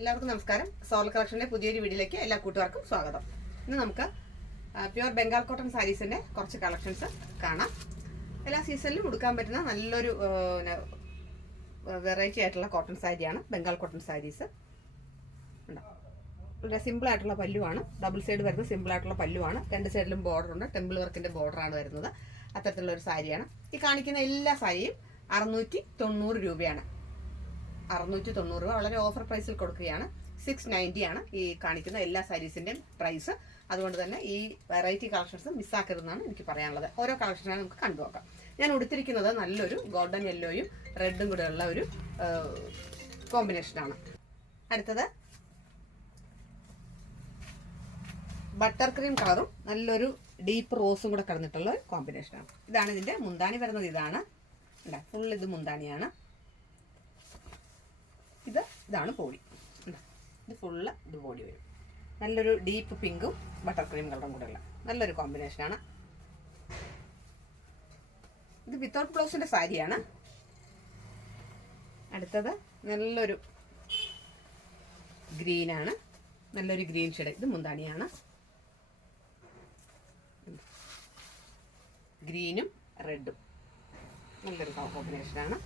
എല്ലാവർക്കും നമസ്കാരം. സോൾ കളക്ഷന്റെ പുതിയൊരു വീഡിയോയിലേക്ക് എല്ലാ കൂട്ടുകാർക്കും സ്വാഗതം. ഇന്ന് നമുക്ക് പ്യുവർ ബംഗാൾ കോട്ടൺ സാരീസിന്റെ കുറച്ച് കളക്ഷൻസ് കാണാം. എല്ലാ സീസണിലും ഉടുക്കാൻ പറ്റുന്ന നല്ലൊരു വെറൈറ്റി ആയിട്ടുള്ള കോട്ടൺ സാരിയാണ് ബംഗാൾ കോട്ടൺ സാരീസ്. വളരെ സിമ്പിൾ ആയിട്ടുള്ള പല്ലുവാണ്. ഡബിൾ സൈഡ് വരുന്ന സിമ്പിൾ ആയിട്ടുള്ള പല്ലുവാണ്. രണ്ട് സൈഡിലും ബോർഡർ ഉണ്ട്. ടെമ്പിൾ വർക്കിന്റെ ബോർഡറാണ് വരുന്നത്. അത്തരത്തിലുള്ള ഒരു സാരിയാണ്. ഈ കാണിക്കുന്ന എല്ലാ സാരിയും 690 രൂപയാണ്. 690 രൂപ വളരെ ഓഫർ പ്രൈസിൽ കൊടുക്കുകയാണ്. 690 ആണ് ഈ കാണിക്കുന്ന എല്ലാ സാരീസിൻ്റെയും പ്രൈസ്. അതുകൊണ്ട് തന്നെ ഈ വെറൈറ്റി കളക്ഷൻസ് മിസ്സാക്കരുതെന്നാണ് എനിക്ക് പറയാനുള്ളത്. ഓരോ കളക്ഷനാണ് നമുക്ക് കണ്ടുനോക്കാം. ഞാൻ ഉടുത്തിരിക്കുന്നത് നല്ലൊരു ഗോൾഡൻ യെല്ലോയും റെഡും കൂടെ ഉള്ള ഒരു കോമ്പിനേഷനാണ്. അടുത്തത് ബട്ടർ ക്രീം കളറും നല്ലൊരു ഡീപ്പ് റോസും കൂടെ കടന്നിട്ടുള്ള ഒരു കോമ്പിനേഷനാണ്. ഇതാണ് ഇതിൻ്റെ മുന്താണി വരുന്നത്. ഇതാണ് ഫുൾ ഇത് മുന്താണിയാണ്. ഇതാണ് ബോഡി. ഇത് ഫുള്ള് ഇത് ബോഡി വരും. നല്ലൊരു ഡീപ്പ് പിങ്കും ബട്ടർ ക്രീം കളറും കൂടെ ഉള്ള നല്ലൊരു കോമ്പിനേഷനാണ്. ഇത് വിത്തൗട്ട് ബ്ലൗസിന്റെ സാരിയാണ്. അടുത്തത് നല്ലൊരു ഗ്രീനാണ്. നല്ലൊരു ഗ്രീൻ ഷെയ്ഡ്. ഇത് മുന്താണിയാണ്. ഗ്രീനും റെഡും നല്ലൊരു കോമ്പിനേഷനാണ്.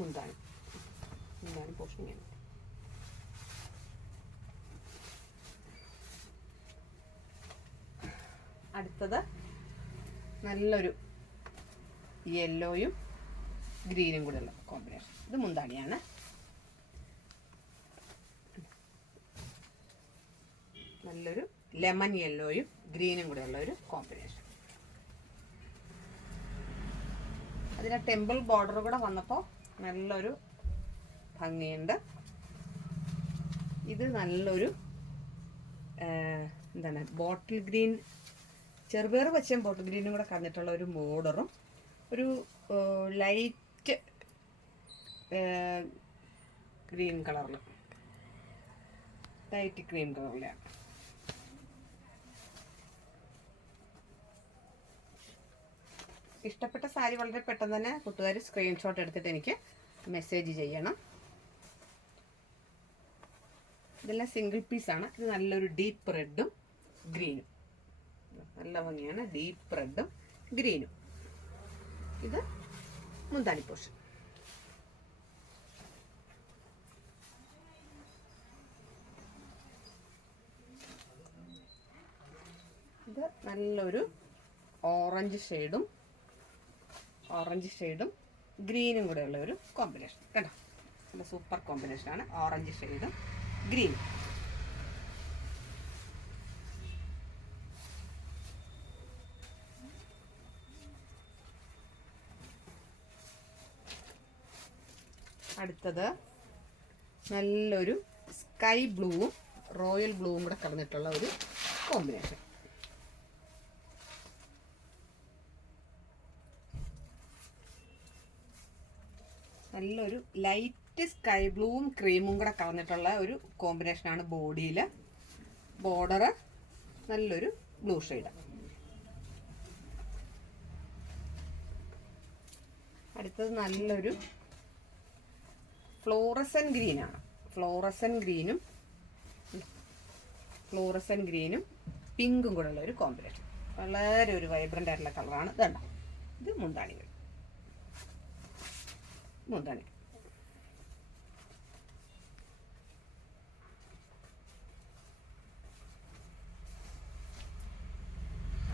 മുന്താണി പോഷണയാണ്. അടുത്തത് നല്ലൊരു യെല്ലോയും ഗ്രീനും കൂടെ ഉള്ള കോമ്പിനേഷൻ. ഇത് മുന്താണിയാണ്. നല്ലൊരു ലെമൺ യെല്ലോയും ഗ്രീനും കൂടെ ഉള്ള ഒരു കോമ്പിനേഷൻ. അതിന് ടെമ്പിൾ ബോർഡർ കൂടെ വന്നപ്പോൾ നല്ലൊരു ഭംഗിയുണ്ട്. ഇത് നല്ലൊരു എന്താണ് ബോട്ടിൽ ഗ്രീൻ, ചെറുപയർ പച്ചയും ബോട്ടിൽ ഗ്രീനും കൂടെ കടന്നിട്ടുള്ള ഒരു ബോർഡറും ഒരു ലൈറ്റ് ഗ്രീൻ കളറിൽ ലൈറ്റ് ക്രീം കളറിലാണ്. ഇഷ്ടപ്പെട്ട സാരി വളരെ പെട്ടെന്ന് തന്നെ കൂട്ടുകാർ സ്ക്രീൻഷോട്ട് എടുത്തിട്ട് എനിക്ക് മെസ്സേജ് ചെയ്യണം. ഇതെല്ലാം സിംഗിൾ പീസാണ്. ഇത് നല്ലൊരു ഡീപ്പ് റെഡും ഗ്രീനും നല്ല ഭംഗിയാണ്. ഡീപ്പ് റെഡും ഗ്രീനും. ഇത് മുന്താണി പോർഷൻ. ഇത് നല്ലൊരു ഓറഞ്ച് ഷെയ്ഡും ഗ്രീനും കൂടെ ഉള്ള ഒരു കോമ്പിനേഷൻ. കേട്ടോ, നല്ല സൂപ്പർ കോമ്പിനേഷനാണ്. ഓറഞ്ച് ഷെയ്ഡും ഗ്രീനും. അടുത്തത് നല്ലൊരു സ്കൈ ബ്ലൂവും റോയൽ ബ്ലൂവും കൂടെ കലർന്നിട്ടുള്ള ഒരു കോമ്പിനേഷൻ. നല്ലൊരു ലൈറ്റ് സ്കൈ ബ്ലൂവും ക്രീമും കൂടെ കലർന്നിട്ടുള്ള ഒരു കോമ്പിനേഷനാണ്. ബോഡിയിൽ ബോർഡർ നല്ലൊരു ബ്ലൂ ഷെയ്ഡ്. അടുത്തത് നല്ലൊരു ഫ്ലോറസൻ ഗ്രീനാണ്. ഫ്ലോറസൻ ഗ്രീനും പിങ്കും കൂടെ ഉള്ള ഒരു കോമ്പിനേഷൻ. വളരെ ഒരു വൈബ്രൻ്റ് ആയിട്ടുള്ള കളറാണ്. ഇതുണ്ട്. ഇത് മുന്താണി.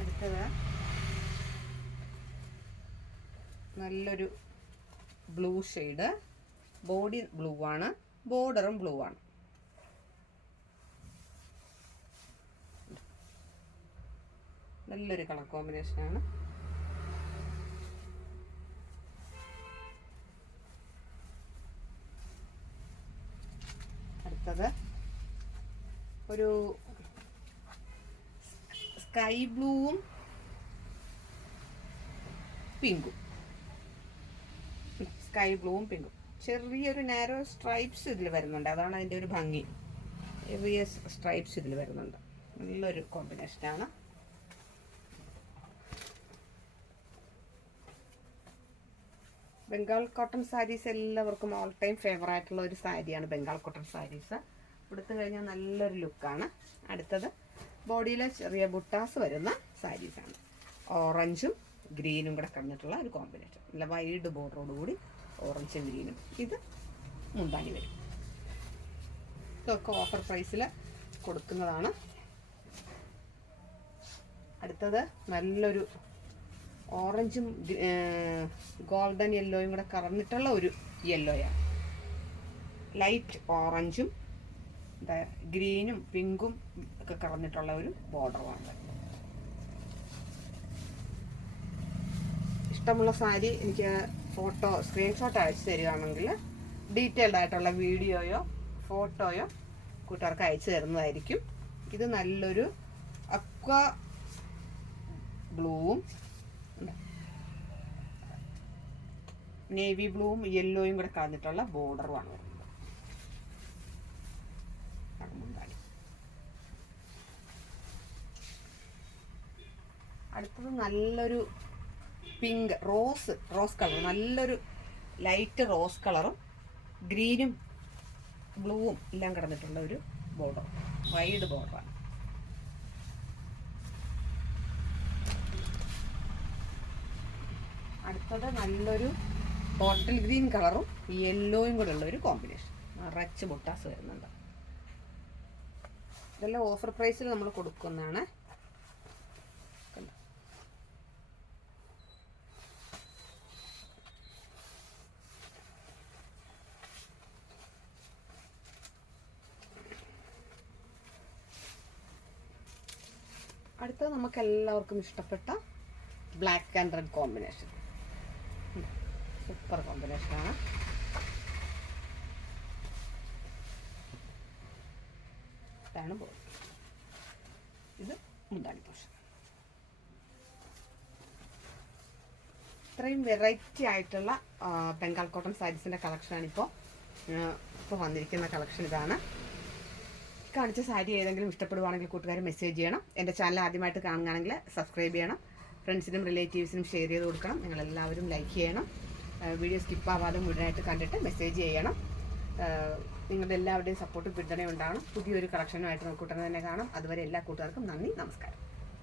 അടുത്തത് നല്ലൊരു ബ്ലൂ ഷെയ്ഡ്. ബോഡി ബ്ലൂ ആണ്, ബോർഡറും ബ്ലൂ ആണ്. നല്ലൊരു കളർ കോമ്പിനേഷനാണ്. അടുത്തത് ഒരു സ്കൈ ബ്ലൂവും പിങ്കും. ചെറിയൊരു നാരോ സ്ട്രൈപ്സ് ഇതിൽ വരുന്നുണ്ട്. അതാണ് അതിൻ്റെ ഒരു ഭംഗി. ചെറിയ സ്ട്രൈപ്സ് ഇതിൽ വരുന്നുണ്ട്. നല്ലൊരു കോമ്പിനേഷനാണ്. ബംഗാൾ കോട്ടൺ സാരീസ് എല്ലാവർക്കും ഓൾ ടൈം ഫേവർ ആയിട്ടുള്ള ഒരു സാരിയാണ് ബംഗാൾ കോട്ടൺ സാരീസ്. ഉടുത്തു കഴിഞ്ഞാൽ നല്ലൊരു ലുക്കാണ്. അടുത്തത് ബോഡിയിലെ ചെറിയ ബുട്ടാസ് വരുന്ന സാരീസാണ്. ഓറഞ്ചും ഗ്രീനും കൂടെ കടന്നിട്ടുള്ള ഒരു കോമ്പിനേഷൻ. നല്ല വൈഡ് ബോർഡറോടുകൂടി ഓറഞ്ചും ഗ്രീനും. ഇത് മുന്താണി വരും. ഇതൊക്കെ ഓഫർ പ്രൈസിൽ കൊടുക്കുന്നതാണ്. അടുത്തത് നല്ലൊരു ഓറഞ്ചും ഗോൾഡൻ യെല്ലോയും കൂടെ കറന്നിട്ടുള്ള ഒരു യെല്ലോയാണ്. ലൈറ്റ് ഓറഞ്ചും ഗ്രീനും പിങ്കും ഒക്കെ കറന്നിട്ടുള്ള ഒരു ബോർഡറുമാണ്. ഇഷ്ടമുള്ള സാരി എനിക്ക് ഫോട്ടോ സ്ക്രീൻഷോട്ട് അയച്ചു തരികയാണെങ്കിൽ ഡീറ്റെയിൽഡ് ആയിട്ടുള്ള വീഡിയോയോ ഫോട്ടോയോ കൂട്ടുകാർക്ക് അയച്ചു തരുന്നതായിരിക്കും. ഇത് നല്ലൊരു അക്വ ബ്ലൂവും നേവി ബ്ലൂവും യെല്ലോയും കൂടെ കലർന്നിട്ടുള്ള ബോർഡറുമാണ് വരുന്നത്. അടുത്തത് നല്ലൊരു പിങ്ക് റോസ് കളർ, നല്ലൊരു ലൈറ്റ് റോസ് കളറും ഗ്രീനും ബ്ലൂവും എല്ലാം കിടന്നിട്ടുള്ള ഒരു ബോർഡർ, വൈഡ് ബോർഡറാണ്. അടുത്തത് നല്ലൊരു ബോട്ടിൽ ഗ്രീൻ കളറും യെല്ലോയും കൂടെ ഉള്ള ഒരു കോമ്പിനേഷൻ. നിറച്ച് ബുട്ടാസ് വരുന്നുണ്ട്. ഇതെല്ലാം ഓഫർ പ്രൈസിൽ നമ്മൾ കൊടുക്കുന്നതാണ്. അടുത്തത് നമുക്ക് എല്ലാവർക്കും ഇഷ്ടപ്പെട്ട black and red combination. Super കോമ്പിനേഷനാണ്. ഇതാണ് ബോർഡർ. ഇത് മുന്താണി പോർഷൻ. ഇത്രയും വെറൈറ്റി ആയിട്ടുള്ള ബംഗാൾ കോട്ടൺ സാരീസിൻ്റെ കളക്ഷനാണ് ഇപ്പോൾ വന്നിരിക്കുന്ന കളക്ഷൻ. ഇതാണ് കാണിച്ച സാരി ഏതെങ്കിലും ഇഷ്ടപ്പെടുവാണെങ്കിൽ കൂട്ടുകാർ മെസ്സേജ് ചെയ്യണം. എൻ്റെ ചാനൽ ആദ്യമായിട്ട് കാണുകയാണെങ്കിൽ സബ്സ്ക്രൈബ് ചെയ്യണം. ഫ്രണ്ട്സിനും റിലേറ്റീവ്സിനും ഷെയർ ചെയ്ത് കൊടുക്കണം. നിങ്ങളെല്ലാവരും ലൈക്ക് ചെയ്യണം. വീഡിയോ സ്കിപ്പാവാതെ മുഴുവനായിട്ട് കണ്ടിട്ട് മെസ്സേജ് ചെയ്യണം. നിങ്ങളുടെ എല്ലാവരുടെയും സപ്പോർട്ട് പിന്തുണ ഉണ്ടാവണം. പുതിയൊരു കളക്ഷനുമായിട്ട് നമുക്ക് ഉടനെ തന്നെ കാണാം. അതുവരെ എല്ലാ കൂട്ടുകാർക്കും നന്ദി, നമസ്കാരം.